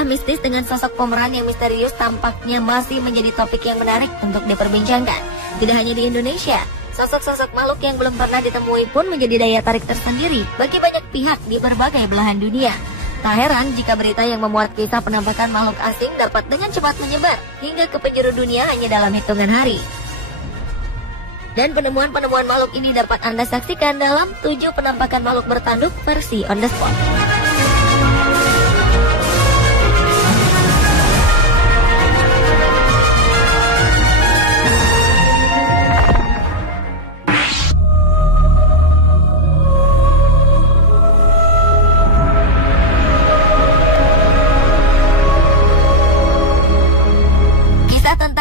Kisah mistis dengan sosok pemeran yang misterius tampaknya masih menjadi topik yang menarik untuk diperbincangkan. Tidak hanya di Indonesia, sosok-sosok makhluk yang belum pernah ditemui pun menjadi daya tarik tersendiri bagi banyak pihak di berbagai belahan dunia. Tak heran jika berita yang memuat kisah penampakan makhluk asing dapat dengan cepat menyebar hingga ke penjuru dunia hanya dalam hitungan hari. Dan penemuan-penemuan makhluk ini dapat Anda saksikan dalam 7 penampakan makhluk bertanduk versi on the spot.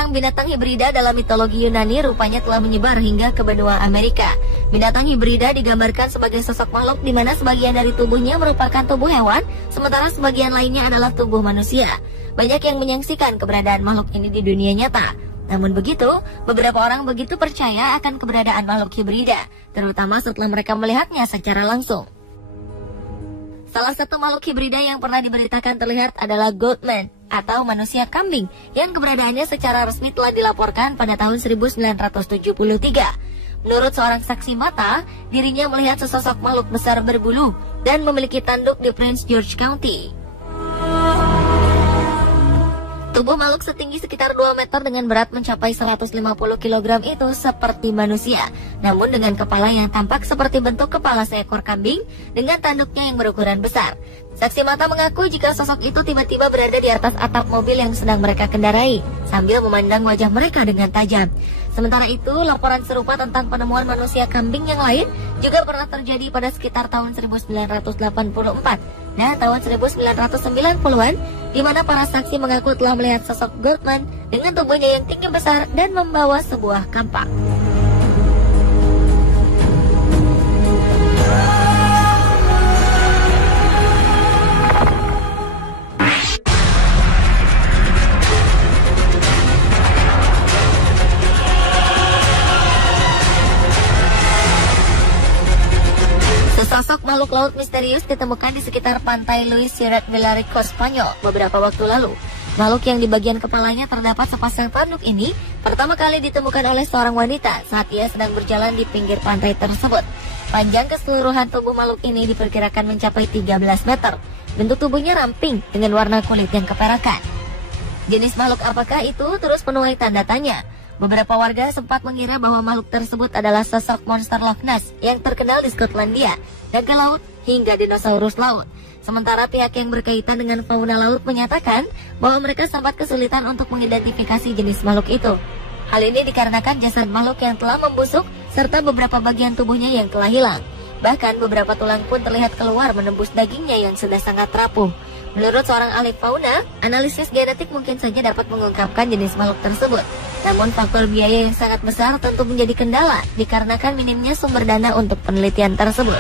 Binatang hibrida dalam mitologi Yunani rupanya telah menyebar hingga ke benua Amerika. Binatang hibrida digambarkan sebagai sosok makhluk di mana sebagian dari tubuhnya merupakan tubuh hewan, sementara sebagian lainnya adalah tubuh manusia. Banyak yang menyaksikan keberadaan makhluk ini di dunia nyata. Namun begitu, beberapa orang begitu percaya akan keberadaan makhluk hibrida, terutama setelah mereka melihatnya secara langsung. Salah satu makhluk hibrida yang pernah diberitakan terlihat adalah Goatman atau manusia kambing yang keberadaannya secara resmi telah dilaporkan pada tahun 1973. Menurut seorang saksi mata, dirinya melihat sesosok makhluk besar berbulu dan memiliki tanduk di Prince George County. Tubuh makhluk setinggi sekitar 2 meter dengan berat mencapai 150 kg itu seperti manusia, namun dengan kepala yang tampak seperti bentuk kepala seekor kambing dengan tanduknya yang berukuran besar. Saksi mata mengaku jika sosok itu tiba-tiba berada di atas atap mobil yang sedang mereka kendarai, sambil memandang wajah mereka dengan tajam. Sementara itu, laporan serupa tentang penemuan manusia kambing yang lain juga pernah terjadi pada sekitar tahun 1984 dan tahun 1990-an, di mana para saksi mengaku telah melihat sosok Goatman dengan tubuhnya yang tinggi besar dan membawa sebuah kampak. Sosok makhluk laut misterius ditemukan di sekitar pantai Luis Sirat Villarrico, Spanyol beberapa waktu lalu. Makhluk yang di bagian kepalanya terdapat sepasang tanduk ini pertama kali ditemukan oleh seorang wanita saat ia sedang berjalan di pinggir pantai tersebut. Panjang keseluruhan tubuh makhluk ini diperkirakan mencapai 13 meter. Bentuk tubuhnya ramping dengan warna kulit yang keperakan. Jenis makhluk apakah itu terus menuai tanda tanya. Beberapa warga sempat mengira bahwa makhluk tersebut adalah sosok monster Loch Ness yang terkenal di Skotlandia, naga laut, hingga dinosaurus laut. Sementara pihak yang berkaitan dengan fauna laut menyatakan bahwa mereka sempat kesulitan untuk mengidentifikasi jenis makhluk itu. Hal ini dikarenakan jasad makhluk yang telah membusuk serta beberapa bagian tubuhnya yang telah hilang. Bahkan beberapa tulang pun terlihat keluar menembus dagingnya yang sudah sangat rapuh. Menurut seorang ahli fauna, analisis genetik mungkin saja dapat mengungkapkan jenis makhluk tersebut. Namun faktor biaya yang sangat besar tentu menjadi kendala dikarenakan minimnya sumber dana untuk penelitian tersebut.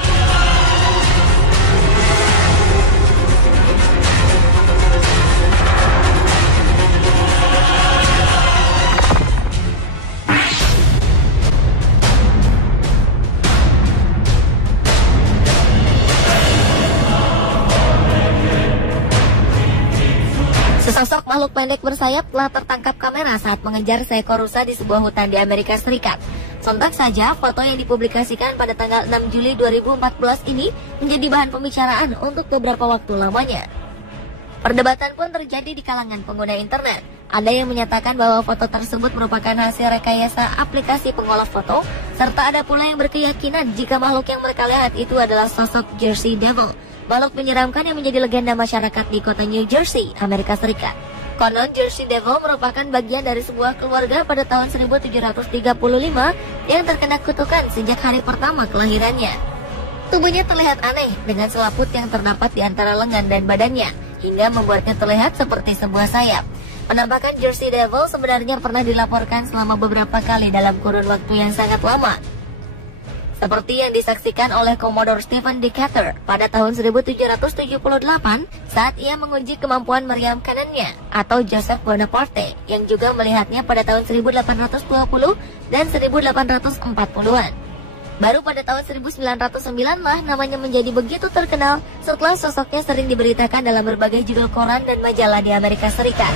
Sesosok makhluk pendek bersayap telah tertangkap kamera saat mengejar seekor rusa di sebuah hutan di Amerika Serikat. Sontak saja, foto yang dipublikasikan pada tanggal 6 Juli 2014 ini menjadi bahan pembicaraan untuk beberapa waktu lamanya. Perdebatan pun terjadi di kalangan pengguna internet. Ada yang menyatakan bahwa foto tersebut merupakan hasil rekayasa aplikasi pengolah foto, serta ada pula yang berkeyakinan jika makhluk yang mereka lihat itu adalah sosok Jersey Devil, makhluk menyeramkan yang menjadi legenda masyarakat di kota New Jersey, Amerika Serikat. Konon Jersey Devil merupakan bagian dari sebuah keluarga pada tahun 1735 yang terkena kutukan sejak hari pertama kelahirannya. Tubuhnya terlihat aneh dengan selaput yang terdapat di antara lengan dan badannya, hingga membuatnya terlihat seperti sebuah sayap. Penampakan Jersey Devil sebenarnya pernah dilaporkan selama beberapa kali dalam kurun waktu yang sangat lama. Seperti yang disaksikan oleh Commodore Stephen Decatur pada tahun 1778 saat ia menguji kemampuan meriam kanannya, atau Joseph Bonaparte yang juga melihatnya pada tahun 1820 dan 1840-an. Baru pada tahun 1909 lah namanya menjadi begitu terkenal setelah sosoknya sering diberitakan dalam berbagai judul koran dan majalah di Amerika Serikat.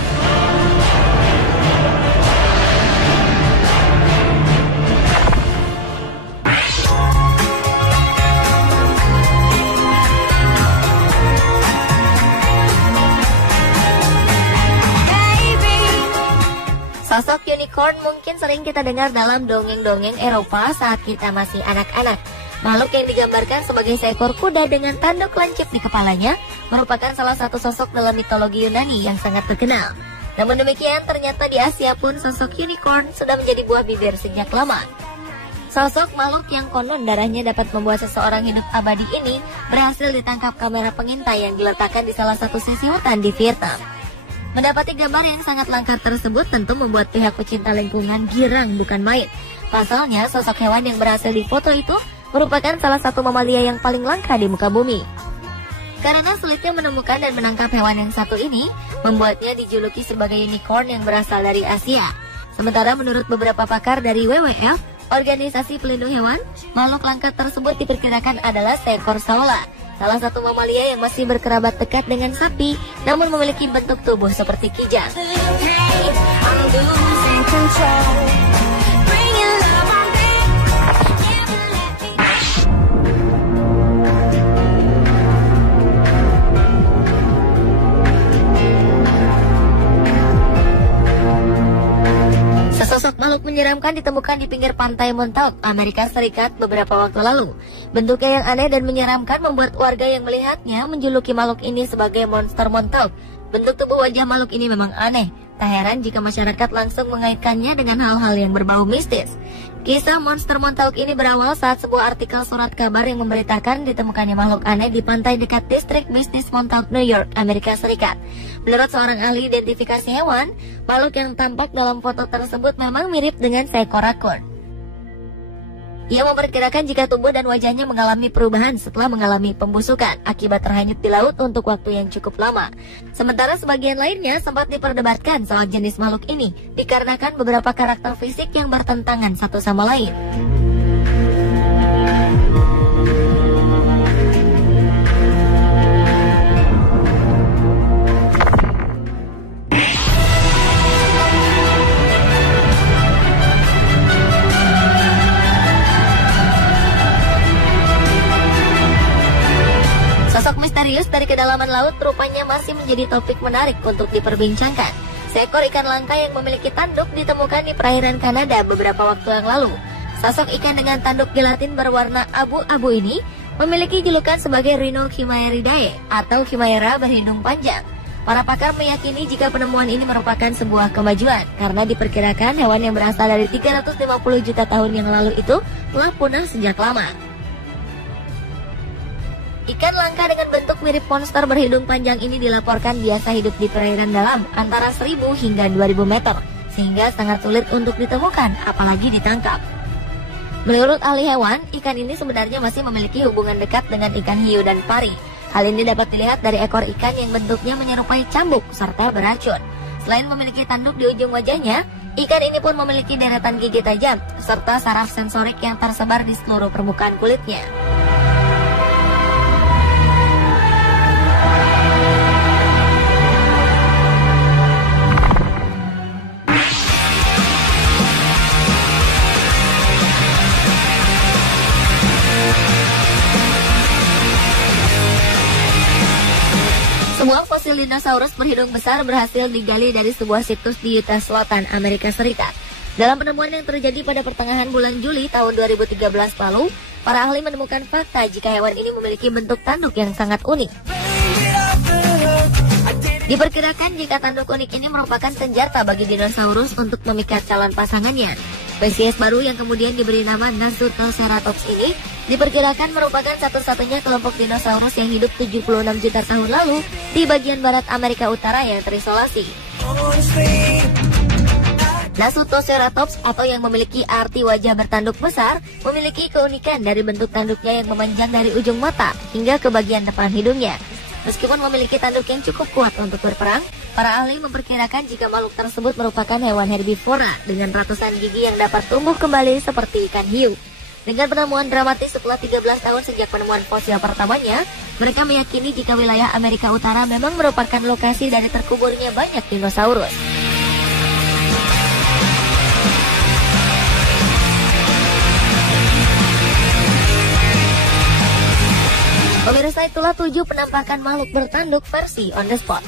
Sosok unicorn mungkin sering kita dengar dalam dongeng-dongeng Eropa saat kita masih anak-anak. Makhluk yang digambarkan sebagai seekor kuda dengan tanduk lancip di kepalanya merupakan salah satu sosok dalam mitologi Yunani yang sangat terkenal. Namun demikian, ternyata di Asia pun sosok unicorn sudah menjadi buah bibir sejak lama. Sosok makhluk yang konon darahnya dapat membuat seseorang hidup abadi ini berhasil ditangkap kamera pengintai yang diletakkan di salah satu sisi hutan di Vietnam. Mendapati gambar yang sangat langka tersebut tentu membuat pihak pecinta lingkungan girang bukan main. Pasalnya, sosok hewan yang berhasil difoto itu merupakan salah satu mamalia yang paling langka di muka bumi. Karena sulitnya menemukan dan menangkap hewan yang satu ini, membuatnya dijuluki sebagai unicorn yang berasal dari Asia. Sementara menurut beberapa pakar dari WWF, Organisasi Pelindung Hewan, makhluk langka tersebut diperkirakan adalah seekor saula, salah satu mamalia yang masih berkerabat dekat dengan sapi, namun memiliki bentuk tubuh seperti kijang. Sesosok makhluk menyeramkan ditemukan di pinggir pantai Montauk, Amerika Serikat beberapa waktu lalu. Bentuknya yang aneh dan menyeramkan membuat warga yang melihatnya menjuluki makhluk ini sebagai monster Montauk. Bentuk tubuh wajah makhluk ini memang aneh. Tak heran jika masyarakat langsung mengaitkannya dengan hal-hal yang berbau mistis. Kisah monster Montauk ini berawal saat sebuah artikel surat kabar yang memberitakan ditemukannya makhluk aneh di pantai dekat distrik bisnis Montauk, New York, Amerika Serikat. Menurut seorang ahli identifikasi hewan, makhluk yang tampak dalam foto tersebut memang mirip dengan seekor rakun. Ia memperkirakan jika tubuh dan wajahnya mengalami perubahan setelah mengalami pembusukan akibat terhanyut di laut untuk waktu yang cukup lama. Sementara sebagian lainnya sempat diperdebatkan soal jenis makhluk ini dikarenakan beberapa karakter fisik yang bertentangan satu sama lain. Sosok misterius dari kedalaman laut rupanya masih menjadi topik menarik untuk diperbincangkan. Seekor ikan langka yang memiliki tanduk ditemukan di perairan Kanada beberapa waktu yang lalu. Sosok ikan dengan tanduk gelatin berwarna abu-abu ini memiliki julukan sebagai Rhino chimaeridae atau chimaera berhidung panjang. Para pakar meyakini jika penemuan ini merupakan sebuah kemajuan karena diperkirakan hewan yang berasal dari 350 juta tahun yang lalu itu telah punah sejak lama. Ikan langka dengan bentuk mirip monster berhidung panjang ini dilaporkan biasa hidup di perairan dalam antara 1000 hingga 2000 meter, sehingga sangat sulit untuk ditemukan, apalagi ditangkap. Menurut ahli hewan, ikan ini sebenarnya masih memiliki hubungan dekat dengan ikan hiu dan pari. Hal ini dapat dilihat dari ekor ikan yang bentuknya menyerupai cambuk serta beracun. Selain memiliki tanduk di ujung wajahnya, ikan ini pun memiliki deretan gigi tajam, serta saraf sensorik yang tersebar di seluruh permukaan kulitnya. Sebuah fosil dinosaurus berhidung besar berhasil digali dari sebuah situs di Utah Selatan, Amerika Serikat. Dalam penemuan yang terjadi pada pertengahan bulan Juli tahun 2013 lalu, para ahli menemukan fakta jika hewan ini memiliki bentuk tanduk yang sangat unik. Diperkirakan jika tanduk unik ini merupakan senjata bagi dinosaurus untuk memikat calon pasangannya. Spesies baru yang kemudian diberi nama Nasutoceratops ini diperkirakan merupakan satu-satunya kelompok dinosaurus yang hidup 76 juta tahun lalu di bagian barat Amerika Utara yang terisolasi. Nasutoceratops atau yang memiliki arti wajah bertanduk besar memiliki keunikan dari bentuk tanduknya yang memanjang dari ujung mata hingga ke bagian depan hidungnya. Meskipun memiliki tanduk yang cukup kuat untuk berperang, para ahli memperkirakan jika makhluk tersebut merupakan hewan herbivora dengan ratusan gigi yang dapat tumbuh kembali seperti ikan hiu. Dengan penemuan dramatis setelah 13 tahun sejak penemuan fosil pertamanya, mereka meyakini jika wilayah Amerika Utara memang merupakan lokasi dari terkuburnya banyak dinosaurus. Pemirsa, itulah 7 penampakan makhluk bertanduk versi on the spot.